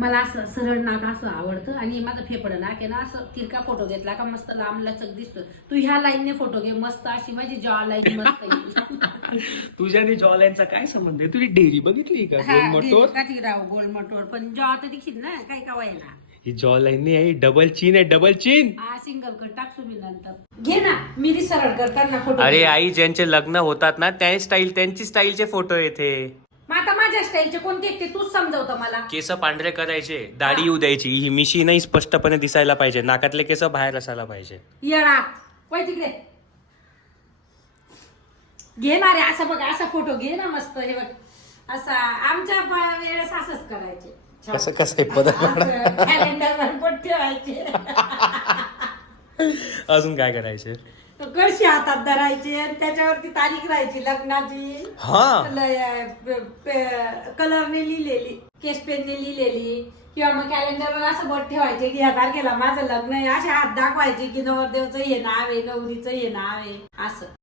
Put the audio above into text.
मला असं सरळ नाक असं आवडतं आणि माझं फेफडं नाक आहे ना असं तिरका फोटो घेतला का मस्त लांब लचक दिसतो. तू ह्या लाईनने फोटो घे मस्त अशी माझी जॉ लाईन मस्त आहे. तुझ्या आणि जॉ लाईनचा काय संबंध आहे? तुझी डेअरी बघितली का? गोल मटोर राव गोल मटोर पण जॉ तर दिसतील ना काही का ना. ही जॉ लाईन नाही आहे, डबल चीन आहे, डबल चीन. हा सिंगल कर टाकसू मी नंतर घे ना मिरी सरळ करताना फोटो. अरे आई, ज्यांचे लग्न होतात ना त्यांची स्टाईलचे फोटो येते. मग आता माझ्या स्टाईलचे कोणते ते तूच समजवतं मला. केस पांढरे करायचे, दाढी येऊ द्यायची, ही मिशी नाही स्पष्टपणे दिसायला पाहिजे, नाकातले केस बाहेर असायला पाहिजे. येडा वय तिकडे घेणार आहे असं बघ असा फोटो घे ना मस्त. हे बघ असा आमच्या वेळेस असंच करायचे. कसं कसं कॅलेंडरवर पण ठेवायचे. अजून काय करायचे? कळशी हातात धरायची आणि त्याच्यावरती तारीख राहायची लग्नाची. कलरने लिहिलेली केस पेनने लिहिलेली किंवा मग कॅलेंडरवर असं बोट ठेवायचे की या तारखेला माझं लग्न आहे. असे हात दाखवायचे की नवरदेवचं हे नाव आहे नवरीचं हे नाव आहे असं.